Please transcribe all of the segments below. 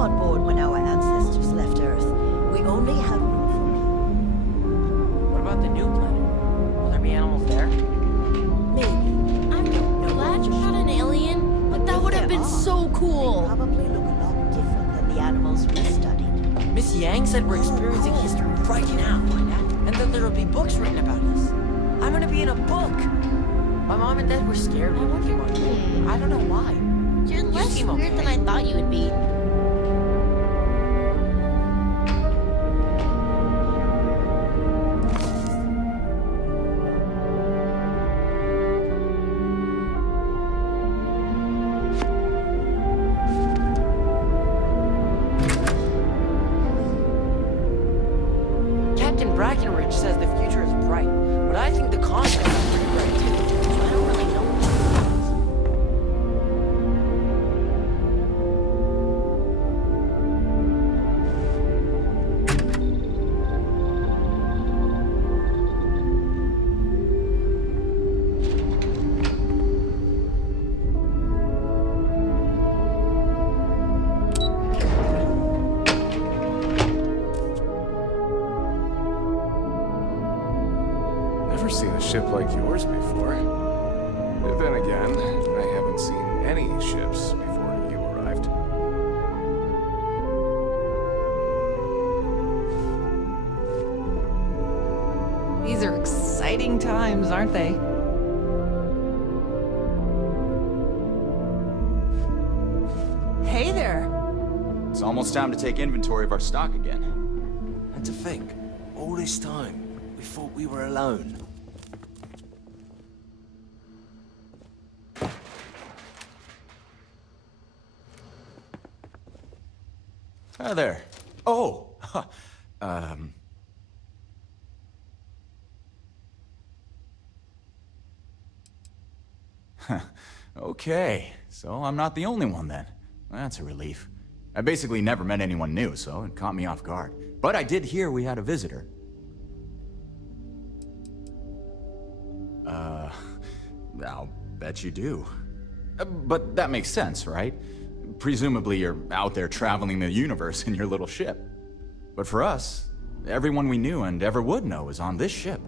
on board when our ancestors left Earth. We only have room for me. What about the new planet? Will there be animals there? Maybe. I don't know. Glad you're not an alien, but that If would have there been are, so They cool. probably look a lot different than the animals we studied. Miss Yang said we're experiencing history right now, and that there will be books written about us. I'm gonna be in a book. My mom and dad were scared when we came on board. I don't know why. You're less seem weird than okay. I thought you would be. Captain Brackenridge says the future is bright, but I think the concept is pretty bright too. I don't really know what it is. Never seen a ship like yours before. Then again, I haven't seen any ships before you arrived. These are exciting times, aren't they? Hey there! It's almost time to take inventory of our stock again. And to think, all this time, we thought we were alone. Hi there. Oh! um... Okay, so I'm not the only one then. That's a relief. I basically never met anyone new, so it caught me off guard. But I did hear we had a visitor. I'll bet you do. But that makes sense, right? Presumably you're out there traveling the universe in your little ship. But for us, everyone we knew and ever would know is on this ship.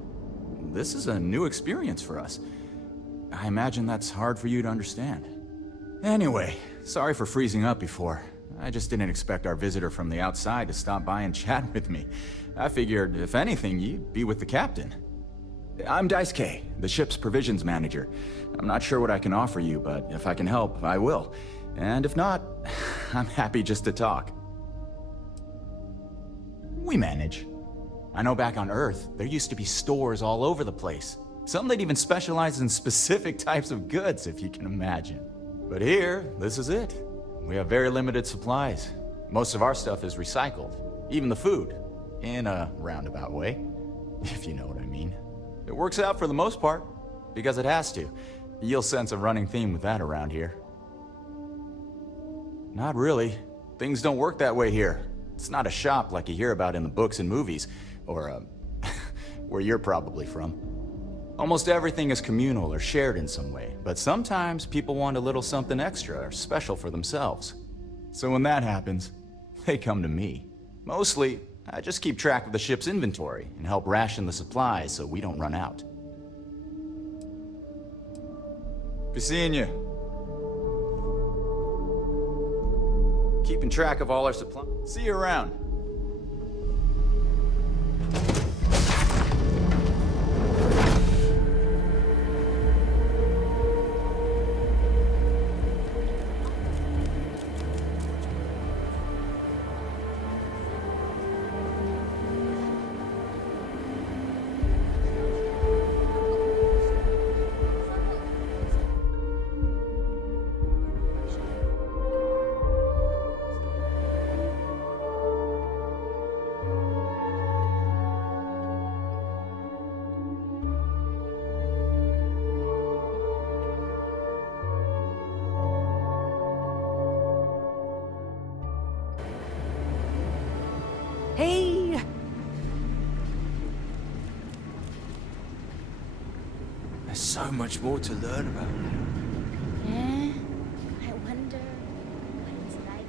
This is a new experience for us. I imagine that's hard for you to understand. Anyway, sorry for freezing up before. I just didn't expect our visitor from the outside to stop by and chat with me. I figured, if anything, you'd be with the captain. I'm Daisuke, the ship's provisions manager. I'm not sure what I can offer you, but if I can help, I will. And if not, I'm happy just to talk. We manage. I know back on Earth, there used to be stores all over the place. Some that even specialize in specific types of goods, if you can imagine. But here, this is it. We have very limited supplies. Most of our stuff is recycled. Even the food. In a roundabout way, if you know what I mean. It works out for the most part, because it has to. You'll sense a running theme with that around here. Not really. Things don't work that way here. It's not a shop like you hear about in the books and movies, or, where you're probably from. Almost everything is communal or shared in some way, but sometimes people want a little something extra or special for themselves. So when that happens, they come to me. Mostly, I just keep track of the ship's inventory and help ration the supplies so we don't run out. Be seeing you. Keeping track of all our supplies. See you around. Hey! There's so much more to learn about. I wonder what it's like.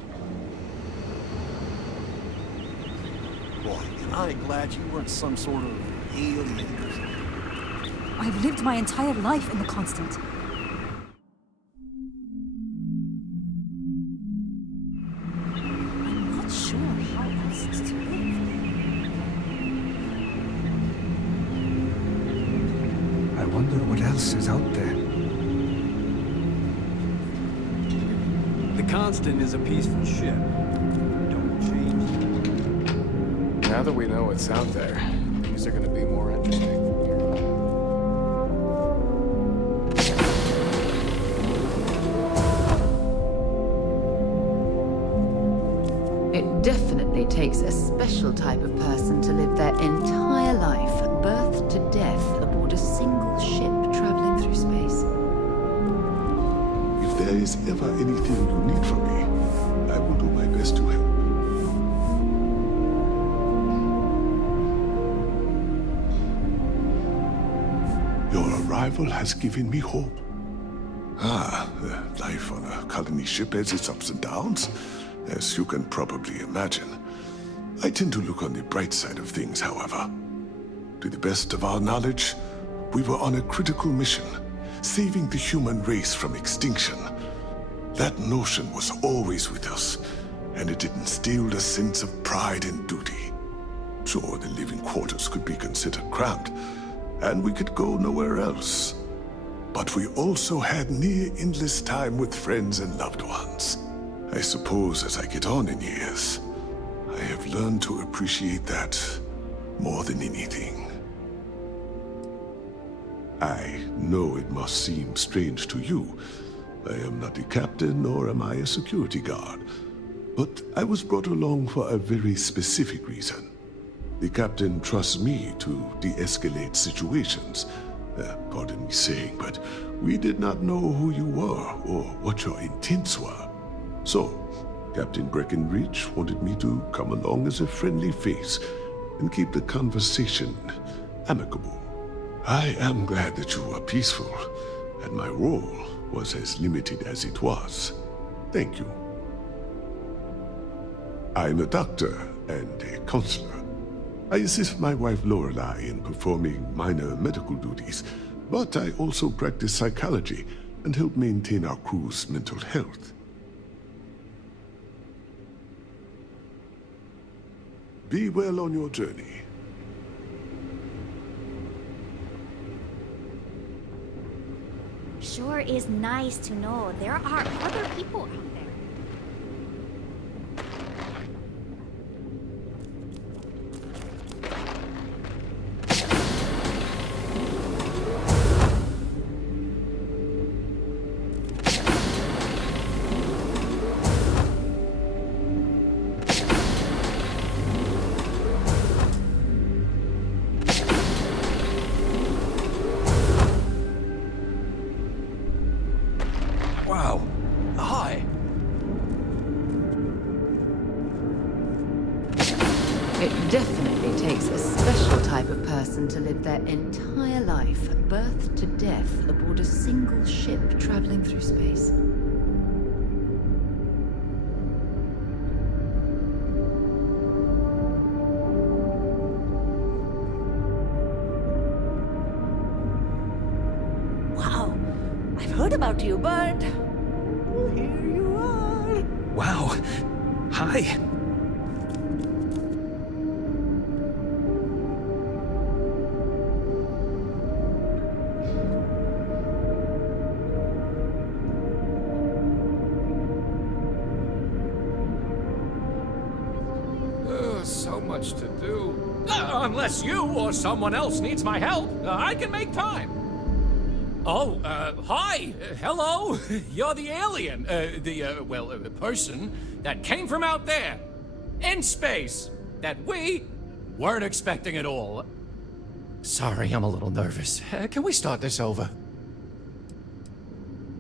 I ain't glad you weren't some sort of alien or something. I've lived my entire life in the Constant. I'm not sure how else to live. I wonder what else is out there. The Constant is a peaceful ship. Don't change that. Now that we know what's out there, things are going to be more interesting from here on. It definitely takes a special type of person to live their entire life, birth to death, aboard a single ship traveling through space. If there is ever anything you need from me, I will do my best to help. Your arrival has given me hope. Life on a colony ship has its ups and downs, as you can probably imagine. I tend to look on the bright side of things, however. To the best of our knowledge, we were on a critical mission, saving the human race from extinction. That notion was always with us, and it instilled a sense of pride and duty. Sure, the living quarters could be considered cramped, and we could go nowhere else. But we also had near endless time with friends and loved ones. I suppose as I get on in years, I have learned to appreciate that more than anything. I know it must seem strange to you. I am not a captain, nor am I a security guard. But I was brought along for a very specific reason. The captain trusts me to de-escalate situations. Pardon me saying, but we did not know who you were or what your intents were. So, Captain Breckenridge wanted me to come along as a friendly face and keep the conversation amicable. I am glad that you were peaceful, and my role was as limited as it was. Thank you. I'm a doctor and a counselor. I assist my wife Lorelei in performing minor medical duties, but I also practice psychology and help maintain our crew's mental health. Be well on your journey. Sure is nice to know there are other people out there. Wow. Hi. It definitely takes a special type of person to live their entire life, birth to death, aboard a single ship traveling through space. Wow, I've heard about you, but here you are. Wow. Hi. So much to do. Unless you or someone else needs my help, I can make time. Oh, hi. Hello. You're the alien. The person that came from out there. In space. That we weren't expecting at all. Sorry, I'm a little nervous. Can we start this over?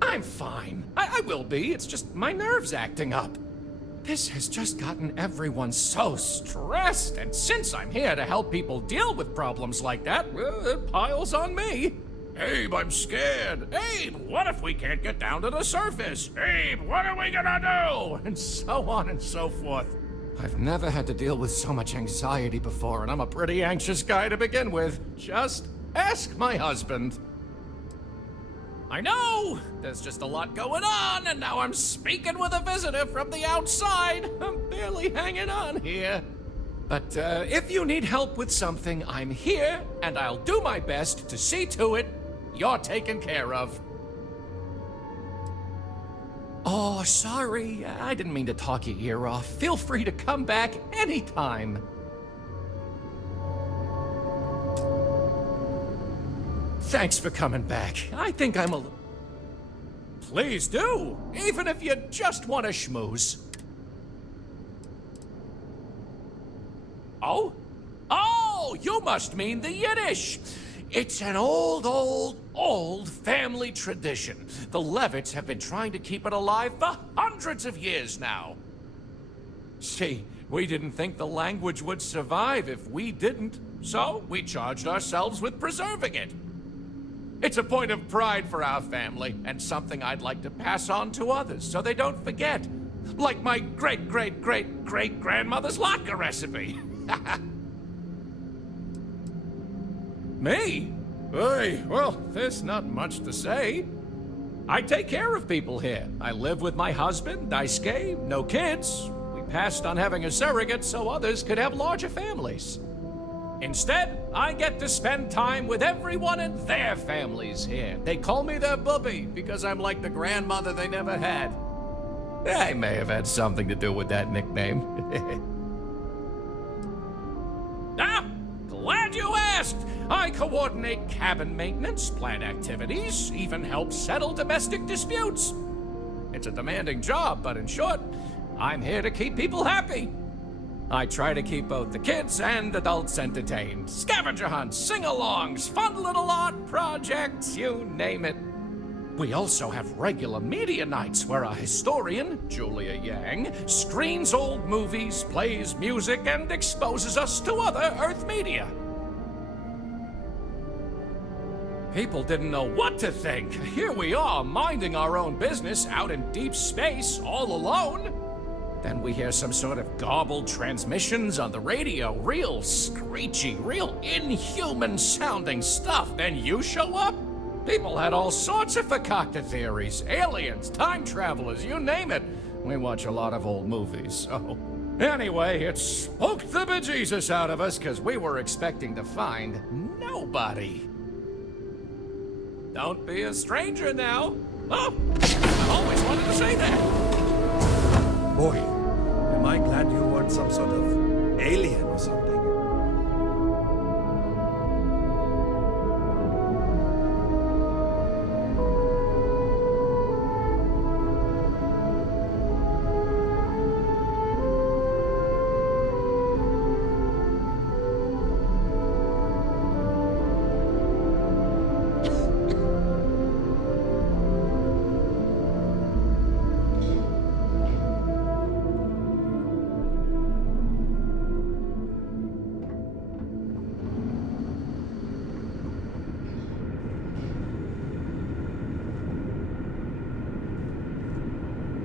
I'm fine. I will be. It's just my nerves acting up. This has just gotten everyone so stressed, and since I'm here to help people deal with problems like that, it piles on me. Abe, I'm scared. Abe, what if we can't get down to the surface? Abe, what are we gonna do? And so on and so forth. I've never had to deal with so much anxiety before, and I'm a pretty anxious guy to begin with. Just ask my husband. I know! There's just a lot going on, and now I'm speaking with a visitor from the outside. I'm barely hanging on here. But if you need help with something, I'm here, and I'll do my best to see to it you're taken care of. Oh, sorry. I didn't mean to talk your ear off. Feel free to come back anytime. Thanks for coming back. I think I'm a... Please do, even if you just want to schmooze. Oh? Oh, you must mean the Yiddish. It's an old family tradition. The Levitz have been trying to keep it alive for hundreds of years now. See, we didn't think the language would survive if we didn't, so we charged ourselves with preserving it. It's a point of pride for our family, and something I'd like to pass on to others so they don't forget. Like my great-great-great-great-grandmother's latke recipe. Me? Hey, well, there's not much to say. I take care of people here. I live with my husband, Daisuke, no kids. We passed on having a surrogate so others could have larger families. Instead, I get to spend time with everyone in their families here. They call me their bubby because I'm like the grandmother they never had. I may have had something to do with that nickname. Glad you asked! I coordinate cabin maintenance, plan activities, even help settle domestic disputes. It's a demanding job, but in short, I'm here to keep people happy. I try to keep both the kids and adults entertained. Scavenger hunts, sing-alongs, fun little art projects, you name it. We also have regular media nights where a historian, Julia Yang, screens old movies, plays music, and exposes us to other Earth media. People didn't know what to think. Here we are, minding our own business out in deep space, all alone. Then we hear some sort of garbled transmissions on the radio, real screechy, real inhuman-sounding stuff. Then you show up? People had all sorts of fakakta theories. Aliens, time travelers, you name it. We watch a lot of old movies, so... Anyway, it spooked the bejesus out of us, because we were expecting to find nobody. Don't be a stranger now. Oh, I always wanted to say that. Boy, am I glad you weren't some sort of alien or something.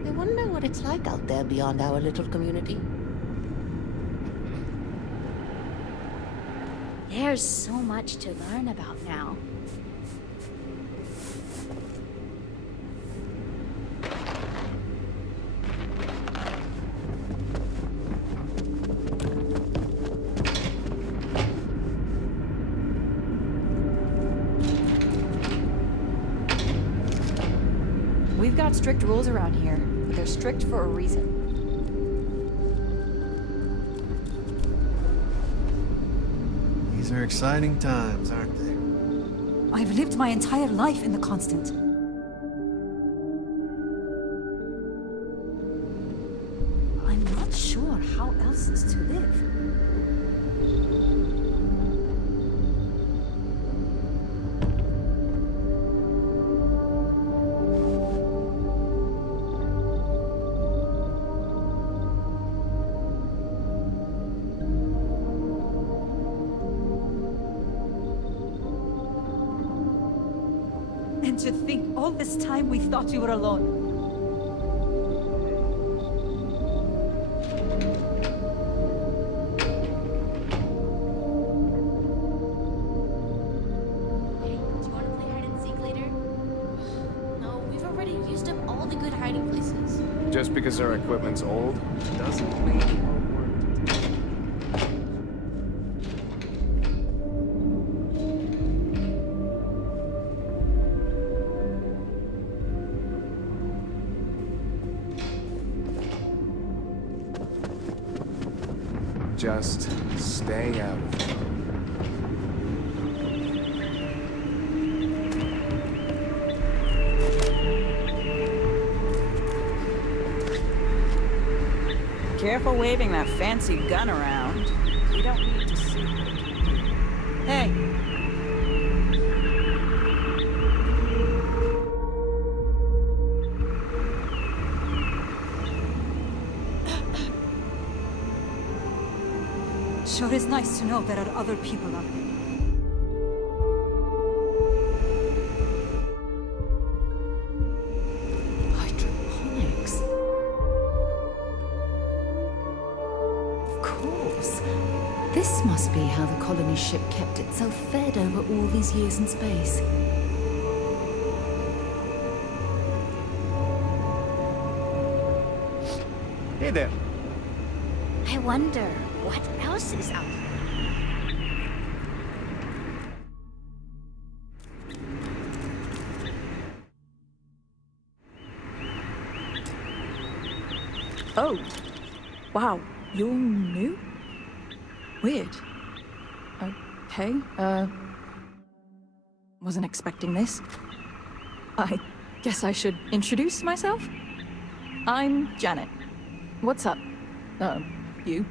I wonder what it's like out there beyond our little community. There's so much to learn about now. We've got strict rules around here, but they're strict for a reason. These are exciting times, aren't they? I've lived my entire life in the Constant. I'm not sure how else is to live. And to think all this time we thought we were alone. because our equipment's old doesn't mean we're worth it. Just stay out of it. Careful waving that fancy gun around. We don't need to see it. Hey! Sure is nice to know there are other people out there. Hydroponics. Of course. This must be how the colony ship kept itself fed over all these years in space. Hey there. I wonder what else is out there. Oh. Wow. You're new? Weird. Okay, wasn't expecting this. I guess I should introduce myself? I'm Janet. What's up? You?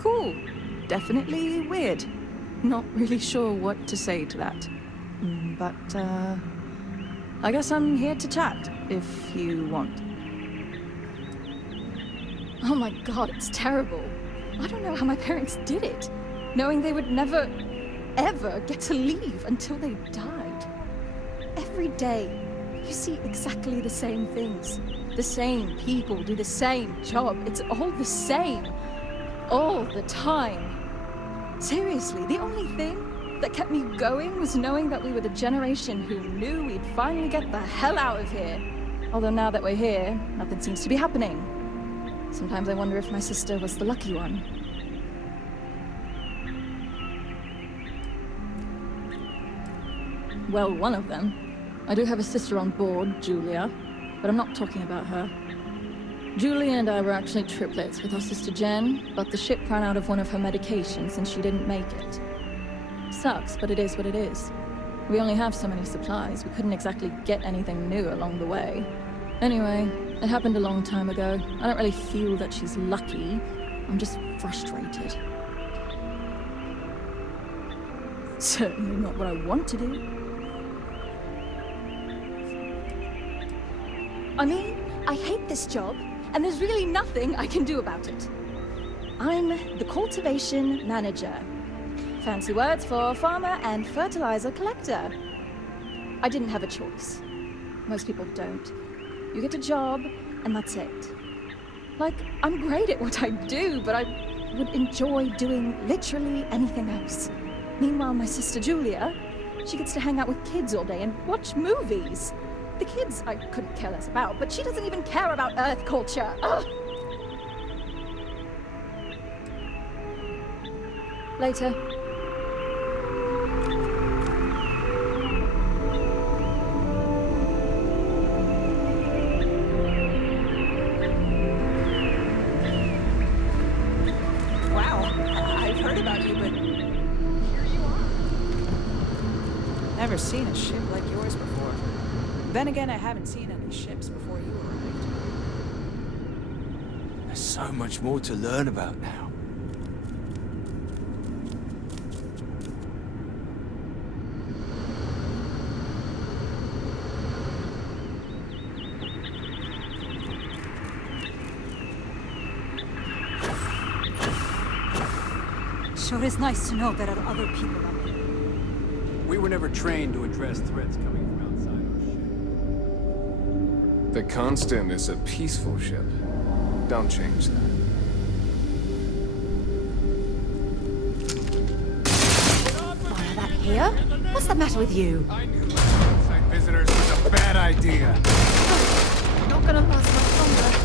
Cool. Definitely weird. Not really sure what to say to that. But, I guess I'm here to chat, if you want. Oh my god, it's terrible. I don't know how my parents did it, knowing they would never, ever get to leave until they died. Every day, you see exactly the same things. The same people do the same job. It's all the same. All the time. Seriously, the only thing that kept me going was knowing that we were the generation who knew we'd finally get the hell out of here. Although now that we're here, nothing seems to be happening. Sometimes I wonder if my sister was the lucky one. Well, one of them. I do have a sister on board, Julia, but I'm not talking about her. Julia and I were actually triplets with our sister Jen, but the ship ran out of one of her medications and she didn't make it. Sucks, but it is what it is. We only have so many supplies. We couldn't exactly get anything new along the way. Anyway, it happened a long time ago. I don't really feel that she's lucky. I'm just frustrated. Certainly not what I want to do. I mean, I hate this job, and there's really nothing I can do about it. I'm the cultivation manager. Fancy words for farmer and fertilizer collector. I didn't have a choice. Most people don't. You get a job, and that's it. Like, I'm great at what I do, but I would enjoy doing literally anything else. Meanwhile, my sister Julia, she gets to hang out with kids all day and watch movies. The kids I couldn't care less about, but she doesn't even care about Earth culture. Ugh. Later. Never seen a ship like yours before. Then again, I haven't seen any ships before you arrived. There's so much more to learn about now. Sure is nice to know there are other people out there. We were never trained to address threats coming from outside our ship. The Constant is a peaceful ship. Don't change that. Why are that here? What's the matter with you? I knew outside visitors was a Bad idea. Not gonna last much longer.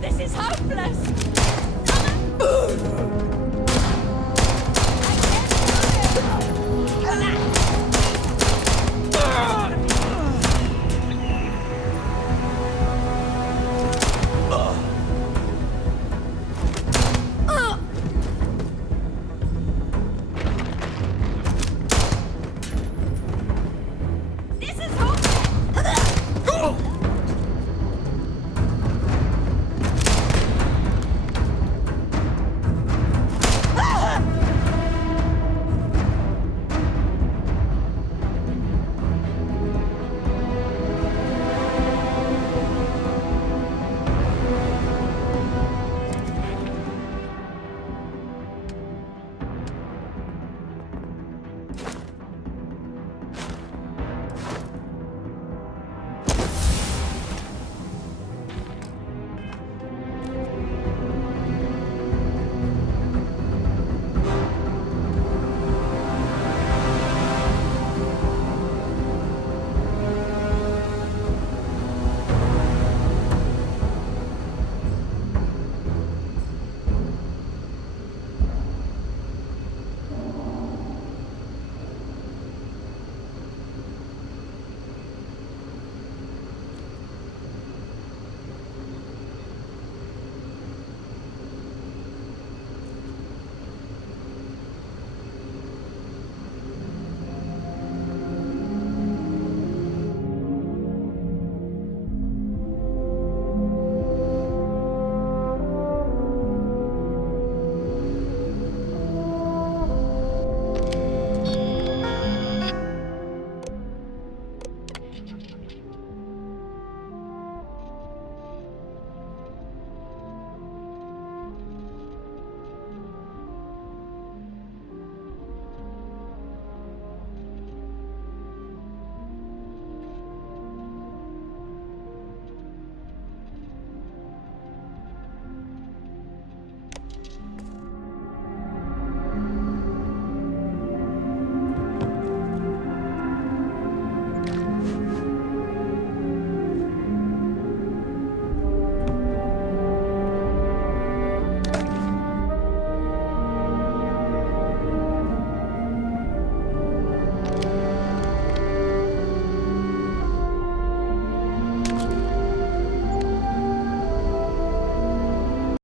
This is hopeless!